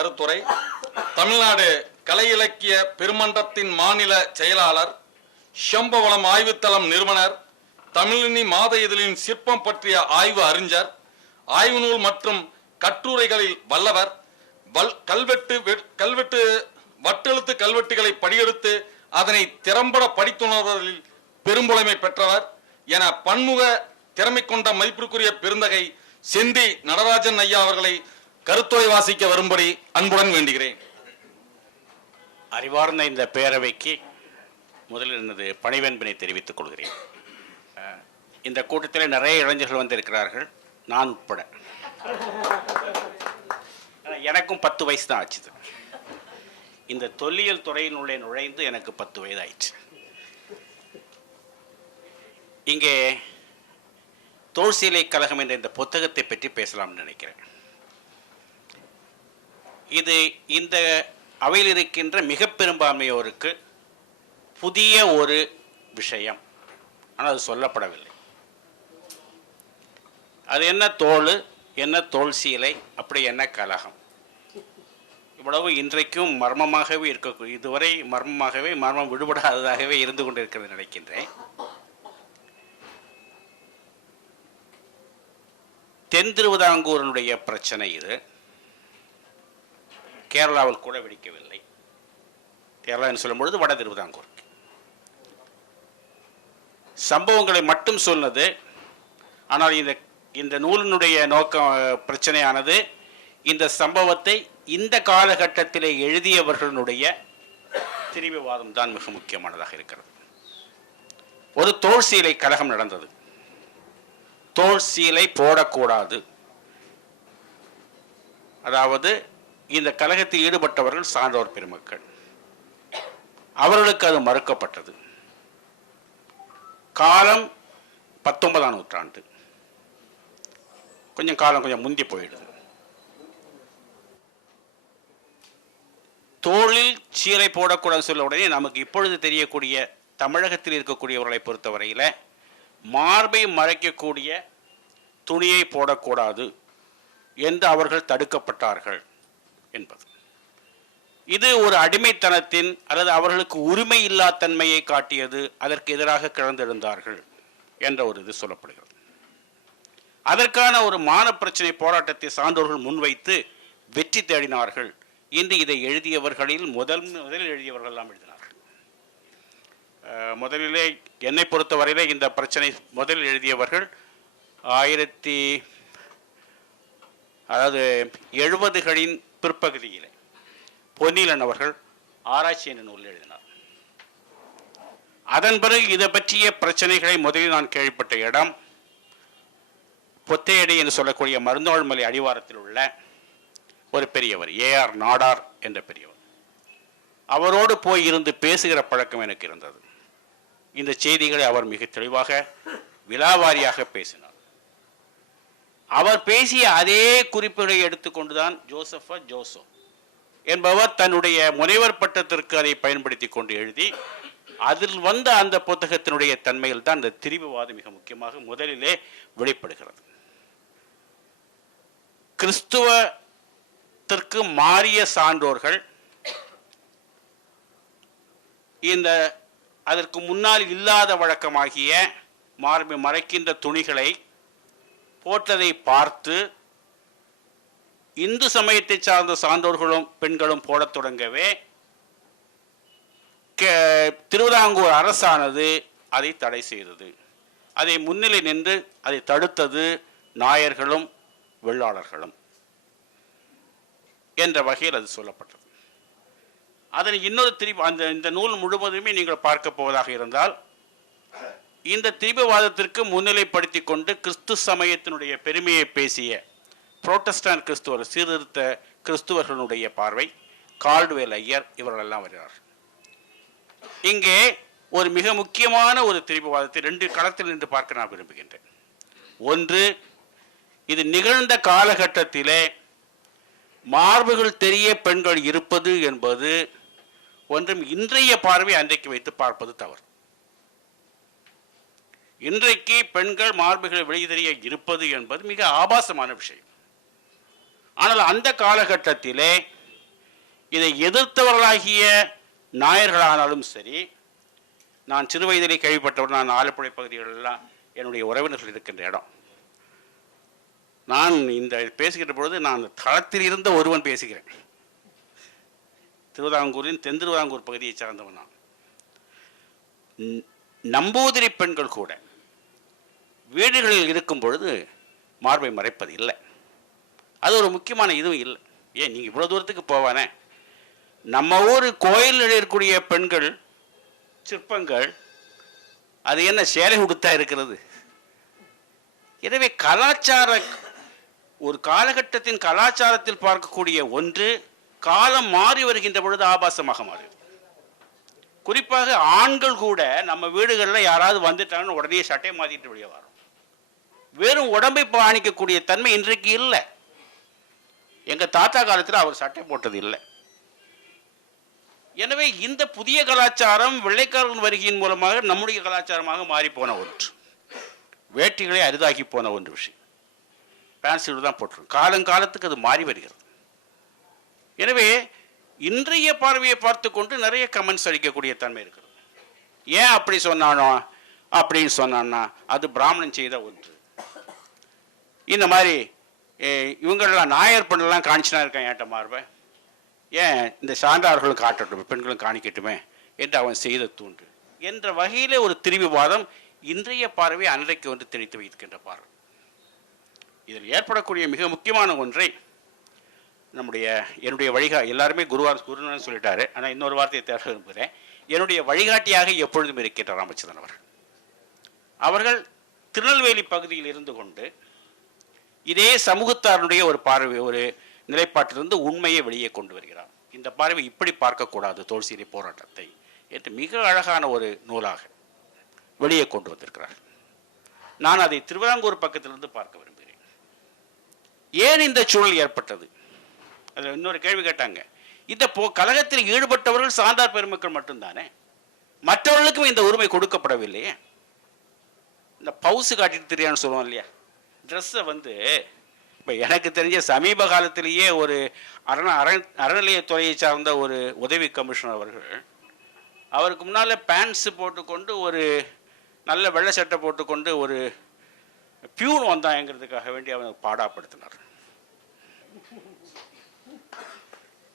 கருத்துரை தமிழ்நாடு கலை இலக்கிய பெருமன்றத்தின் மாநில செயலாளர், ஷம்பவளம் ஆய்வுத்தளம் நிறுவனர், தமிழினி மாத இதழின் சிற்பம் பற்றிய ஆய்வு அறிஞர், ஆய்வு நூல் மற்றும் கட்டுரைகளில் வல்லவர், வட்டெழுத்து கல்வெட்டுகளை படியெடுத்து அதனை திறம்பட படித்துணர்வதில் பெரும்புலமை பெற்றவர் என பன்முக திறமை கொண்ட மதிப்பிற்குரிய பெருந்தகை செந்தி நடராஜன் ஐயா அவர்களை கருத்துரை வாசிக்க வரும்படி அன்புடன் வேண்டுகிறேன். அறிவார்ந்த இந்த பேரவைக்கு முதலில் எனது பணிவென்பனை தெரிவித்துக் கொள்கிறேன். இந்த கூட்டத்தில் நிறைய இளைஞர்கள் வந்திருக்கிறார்கள், நான் உட்பட. எனக்கும் 10 வயசு தான் ஆச்சுது. இந்த தொல்லியல் துறையினுள்ளே நுழைந்து எனக்கு 10 வயது ஆயிடுச்சு. இங்கே தோல்சீலை கழகம் என்ற இந்த புத்தகத்தை பற்றி பேசலாம்னு நினைக்கிறேன். இது இந்த அவையில் இருக்கின்ற மிக பெரும்பான்மையோருக்கு புதிய ஒரு விஷயம், ஆனால் அது சொல்லப்படவில்லை. அது என்ன தோல், என்ன தோல் சீலை, அப்படி என்ன கலகம், இவ்வளவு இன்றைக்கும் மர்மமாகவே இருக்கக்கூடிய, இதுவரை மர்மமாகவே மர்மம் விடுபடாததாகவே இருந்து கொண்டிருக்கிறது நினைக்கின்றேன். தென் திருவிதாங்கூரனுடைய பிரச்சனை இது. கேரளாவில் கூட வெடிக்கவில்லை. கேரளா என்று சொல்லும் பொழுது வட திருவிதாங்கூர் சம்பவங்களை மட்டும் சொன்னது. ஆனால் இந்த நூலினுடைய நோக்கம், பிரச்சனையானது இந்த சம்பவத்தை இந்த காலகட்டத்திலே எழுதியவர்களுடைய திரிவுவாதம் தான் மிக முக்கியமானதாக இருக்கிறது. ஒரு தோல் சீலை கலகம் நடந்தது. தோல் சீலை போடக்கூடாது, அதாவது இந்த கலகத்தில் ஈடுபட்டவர்கள் சான்றோர் பெருமக்கள், அவர்களுக்கு அது மறுக்கப்பட்டது. காலம் 19ஆம் நூற்றாண்டு, கொஞ்சம் முந்தி போயிடுது. தோளில் சீலை போடக்கூடாது சொல்ல உடனே நமக்கு இப்பொழுது தெரியக்கூடிய தமிழகத்தில் இருக்கக்கூடியவர்களை பொறுத்தவரையில் மார்பை மறைக்கக்கூடிய துணியை போடக்கூடாது என்று அவர்கள் தடுக்கப்பட்டார்கள் என்பது. இது ஒரு அடிமைத்தனத்தின் அல்லது அவர்களுக்கு உரிமை இல்லா தன்மையை காட்டியது. அதற்கு எதிராக கிளர்ந்தெழுந்தார்கள் என்ற ஒரு இது சொல்லப்படுகிறது. அதற்கான ஒரு மான பிரச்சனை போராட்டத்தை சான்றோர்கள் முன்வைத்து வெற்றி தேடினார்கள். இன்று இதை எழுதியவர்களில் முதலில் எழுதியவர்கள் எல்லாம் எழுதினார்கள். முதலிலே என்னை பொறுத்தவரையிலே இந்த பிரச்சனை முதலில் எழுதியவர்கள் 70களின் பிற்பகுதியில் பொன்னிலன் அவர்கள் ஆராய்ச்சி என்ற நூலில் எழுதினார். அதன் பிறகு இதை பற்றிய பிரச்சனைகளை முதலில் நான் கேள்விப்பட்ட இடம் பொத்தையடி என்று சொல்லக்கூடிய மருந்தோள்மலை அடிவாரத்தில் உள்ள ஒரு பெரியவர், ஏஆர் நாடார் என்ற பெரியவர். அவரோடு போய் இருந்து பேசுகிற பழக்கம் எனக்கு இருந்தது. இந்த செய்திகளை அவர் மிக தெளிவாக விலாவாரியாக பேசினார். அவர் பேசிய அதே குறிப்புகளை எடுத்துக்கொண்டுதான் ஜோசோ என்பவர் தன்னுடைய முனைவர் பட்டத்திற்கு அதை பயன்படுத்தி கொண்டு எழுதி, அதில் வந்த அந்த புத்தகத்தினுடைய தன்மையில் தான் இந்த திரிவுவாதம் மிக முக்கியமாக முதலிலே வெளிப்படுகிறது. கிறிஸ்துவத்திற்கு மாறிய சான்றோர்கள் அதற்கு முன்னால் இல்லாத வழக்கமாகிய மார்பை மறைக்கின்ற துணிகளை போட்டதை பார்த்து இந்து சமயத்தை சார்ந்த சான்றோர்களும் பெண்களும் போடத் தொடங்கவே திருவிதாங்கூர் அரசானது அதை தடை செய்தது. அதை முன்னிலை நின்று அதை தடுத்தது நாயர்களும் வெள்ளாளர்களும் என்ற வகையில் அது சொல்லப்பட்டது. அதனை இன்னொரு இந்த நூல் முழுவதுமே நீங்கள் பார்க்க போவதாக இருந்தால் இந்த திரிபுவாதத்திற்கு முன்னிலைப்படுத்தி கொண்டு கிறிஸ்து சமயத்தினுடைய பெருமையை பேசிய புரோட்டஸ்டாண்ட் கிறிஸ்துவர், சீர்திருத்த கிறிஸ்துவர்களுடைய பார்வை, கால்டுவேல் ஐயர் இவர்களெல்லாம் வருகிறார். இங்கே ஒரு மிக முக்கியமான ஒரு திரிபுவாதத்தை 2 களத்தில் நின்று பார்க்க நான் விரும்புகின்றேன். ஒன்று, இது நிகழ்ந்த காலகட்டத்திலே மார்புகள் தெரிய பெண்கள் இருப்பது என்பது ஒன்றும் இன்றைய பார்வை அன்றைக்கு வைத்து பார்ப்பது தவறு. இன்றைக்கு பெண்கள் மார்புகள் வெளியே இருப்பது என்பது மிக ஆபாசமான விஷயம். ஆனால் அந்த காலகட்டத்திலே இதை எதிர்த்தவர்களாகிய நாயர்களானாலும் சரி, நான் சிறு வயதிலே கேள்விப்பட்டவர். நான் ஆலப்புழை பகுதிகளெல்லாம் என்னுடைய உறவினர்கள் இருக்கின்ற இடம். நான் இந்த பேசுகின்ற பொழுது நான் தளத்தில் இருந்த ஒருவன் பேசுகிறேன். திருவிதாங்கூரின் தென் திருவிதாங்கூர் பகுதியை சார்ந்தவன் நான். நம்பூதிரி பெண்கள் கூட வீடுகளில் இருக்கும் பொழுது மார்பை மறைப்பது இல்லை. அது ஒரு முக்கியமான இதுவும் இல்லை. ஏன் நீங்கள் இவ்வளோ தூரத்துக்கு போவானே? நம்ம ஊர் கோயிலில் இருக்கக்கூடிய பெண்கள் சிற்பங்கள் அது என்ன சேலை உடுத்தா இருக்கிறது? எனவே கலாச்சார ஒரு காலகட்டத்தின் கலாச்சாரத்தில் பார்க்கக்கூடிய ஒன்று காலம் மாறி வருகின்ற பொழுது ஆபாசமாக மாறி. குறிப்பாக ஆண்கள் கூட நம்ம வீடுகளில் யாராவது வந்துட்டாங்கன்னு உடனே சட்டை மாற்றிட்டு வெளியே வரும். வெறும் உடம்பை பாணிக்கக்கூடிய தன்மை இன்றைக்கு இல்லை. எங்கள் தாத்தா காலத்தில் அவர் சட்டை போட்டது இல்லை. எனவே இந்த புதிய கலாச்சாரம் வெள்ளைக்காரன் வருகையின் மூலமாக நம்முடைய கலாச்சாரமாக மாறி போன ஒன்று. வேட்டிகளை அரிதாகி போன ஒன்று விஷயம். பேண்ட் ஷர்ட் தான் போட்டிருக்கோம். காலங்காலத்துக்கு அது மாறி வருகிறது. எனவே இன்றைய பார்வையை பார்த்து கொண்டு நிறைய கமெண்ட்ஸ் அளிக்கக்கூடிய தன்மை இருக்கிறது. ஏன் அப்படி சொன்னானோ அப்படின்னு சொன்னான்னா அது பிராமணன் செய்த ஒன்று. இந்த மாதிரி இவங்களெல்லாம் நாயர் பெண்ணெல்லாம் காணிச்சுனா இருக்கான் ஏட்ட மார்பை, ஏன் இந்த சான்றார்களும் காட்டட்டும், பெண்களும் காணிக்கட்டுமே என்று அவன் செய்த தூண்டு என்ற வகையிலே ஒரு திரிவுவாதம் இன்றைய பார்வை அன்றைக்கு வந்து திணித்து வைக்கின்ற பார்வை. இதில் ஏற்படக்கூடிய மிக முக்கியமான ஒன்றை என்னுடைய எல்லாருமே குருன்னு சொல்லிட்டாரு. ஆனால் இன்னொரு வார்த்தையை தேட விரும்புகிறேன். என்னுடைய வழிகாட்டியாக எப்பொழுதும் இருக்கின்ற ராமச்சந்திரன் அவர்கள் திருநெல்வேலி பகுதியில் இருந்து கொண்டு இதே சமூகத்தாருடைய ஒரு பார்வை, ஒரு நிலைப்பாட்டிலிருந்து உண்மையை வெளியே கொண்டு வருகிறார். இந்த பார்வை இப்படி பார்க்கக்கூடாது தோல்சீரை போராட்டத்தை என்று மிக அழகான ஒரு நூலாக வெளியே கொண்டு வந்திருக்கிறார். நான் அதை திருவிதாங்கூர் பக்கத்திலிருந்து பார்க்க விரும்புகிறேன். ஏன் இந்த சூழல் ஏற்பட்டது? அதில் இன்னொரு கேள்வி கேட்டாங்க. இந்த கலகத்தில் ஈடுபட்டவர்கள் சான்றார் பெருமக்கள் மட்டும்தானே, மற்றவர்களுக்கும் இந்த உரிமை கொடுக்கப்படவில்லையே? இந்த பவுசு காட்டிட்டு தெரியான்னு சொல்லுவோம் இல்லையா, ட்ரெஸ்ஸை வந்து இப்போ எனக்கு தெரிஞ்ச சமீப காலத்திலேயே ஒரு அறநிலையத்துறையை சார்ந்த ஒரு உதவி கமிஷனர் அவருக்கு முன்னால் பேண்ட்ஸ் போட்டுக்கொண்டு ஒரு நல்ல வெள்ளை சட்டை போட்டுக்கொண்டு ஒரு பியூன் வந்தாங்கிறதுக்காக வேண்டி அவன் பாடாப்படுத்தினார்.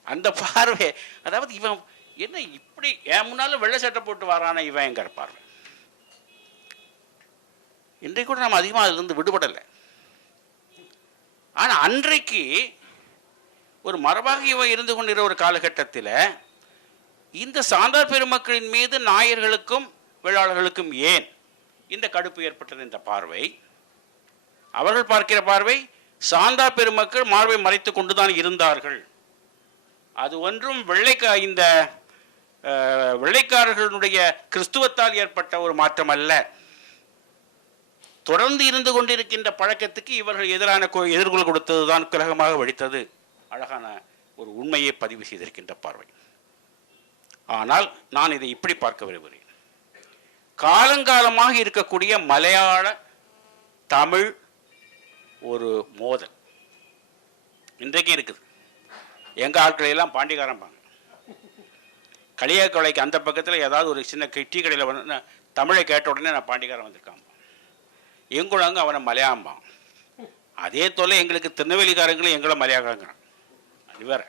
அந்த பார்வை, அதாவது இவன் என்ன இப்படி என் முன்னால வெள்ளை சட்டை போட்டு வரான இவன் எங்கிற பார்வை. இன்றைக்கு கூட நம்ம அதிகமாக அதிலிருந்து விடுபடலை. ஆனால் அன்றைக்கு ஒரு மரபாக இவன் இருந்து கொண்டிருக்கிற ஒரு காலகட்டத்தில் இந்த சான்றார் பெருமக்களின் மீது நாயர்களுக்கும் வேளாளர்களுக்கும் ஏன் இந்த கடுப்பு ஏற்பட்டது என்ற பார்வை, அவர்கள் பார்க்கிற பார்வை சான்றார் பெருமக்கள் மார்பை மறைத்து கொண்டுதான் இருந்தார்கள். அது ஒன்றும் இந்த வெள்ளைக்காரர்களுடைய கிறிஸ்துவத்தால் ஏற்பட்ட ஒரு மாற்றம் அல்ல. தொடர்ந்து இருந்து கொண்டிருக்கின்ற பழக்கத்துக்கு இவர்கள் எதிர்கொள் கொடுத்ததுதான் கலகமாக வெடித்தது. அழகான ஒரு உண்மையை பதிவு செய்திருக்கின்ற பார்வை. ஆனால் நான் இதை இப்படி பார்க்க விரும்புகிறேன். காலங்காலமாக இருக்கக்கூடிய மலையாள தமிழ் ஒரு மோதல் இன்றைக்கு இருக்குது. எங்கள் ஆட்களை எல்லாம் பாண்டிகாரம்பாங்க. களியாக்கொலைக்கு அந்த பக்கத்தில் ஏதாவது ஒரு சின்ன டீ கடையில் வந்து தமிழை கேட்ட உடனே நான் பாண்டிகாரம் வந்திருக்கான். எங்குழாங்க அவனை மலையாம்பான். அதே தொல்லை எங்களுக்கு திருநெல்வேலிக்காரங்களும் எங்களை மலையாங்கிறான். அது வேற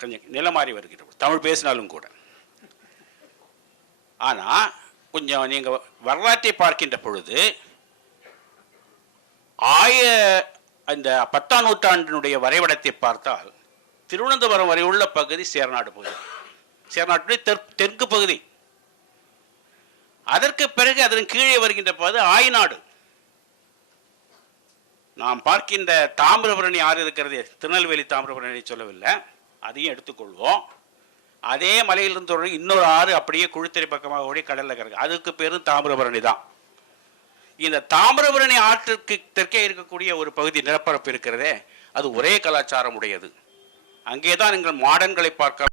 கொஞ்சம் நிலமாறி வருகிற தமிழ் பேசினாலும் கூட. ஆனால் கொஞ்சம் நீங்கள் வரலாற்றை பார்க்கின்ற பொழுது இந்த 10ஆம் நூற்றாண்டினுடைய வரைபடத்தை பார்த்தால் திருவனந்தபுரம் வரை உள்ள பகுதி சேரநாடு பகுதி, சேரநாட்டுடைய தெற்கு பகுதி. அதற்கு பிறகு அதன் கீழே வருகின்ற பகுதி ஆய்நாடு. நாம் பார்க்கின்ற தாமிரபரணி ஆறு இருக்கிறது, திருநெல்வேலி தாமிரபரணி சொல்லவில்லை, அதையும் எடுத்துக்கொள்வோம். அதே மலையிலிருந்து இன்னொரு ஆறு அப்படியே குழித்தறை பக்கமாக ஓடி கடலில் கிடக்கு, அதுக்கு பேரும் தாமிரபரணி தான். இந்த தாமிரபரணி ஆற்றுக்கு தெற்கே இருக்கக்கூடிய ஒரு பகுதி நிலப்பரப்பு இருக்கிறதே, அது ஒரே கலாச்சாரம் உடையது. அங்கேதான் நீங்கள் மாடன்களை பார்க்க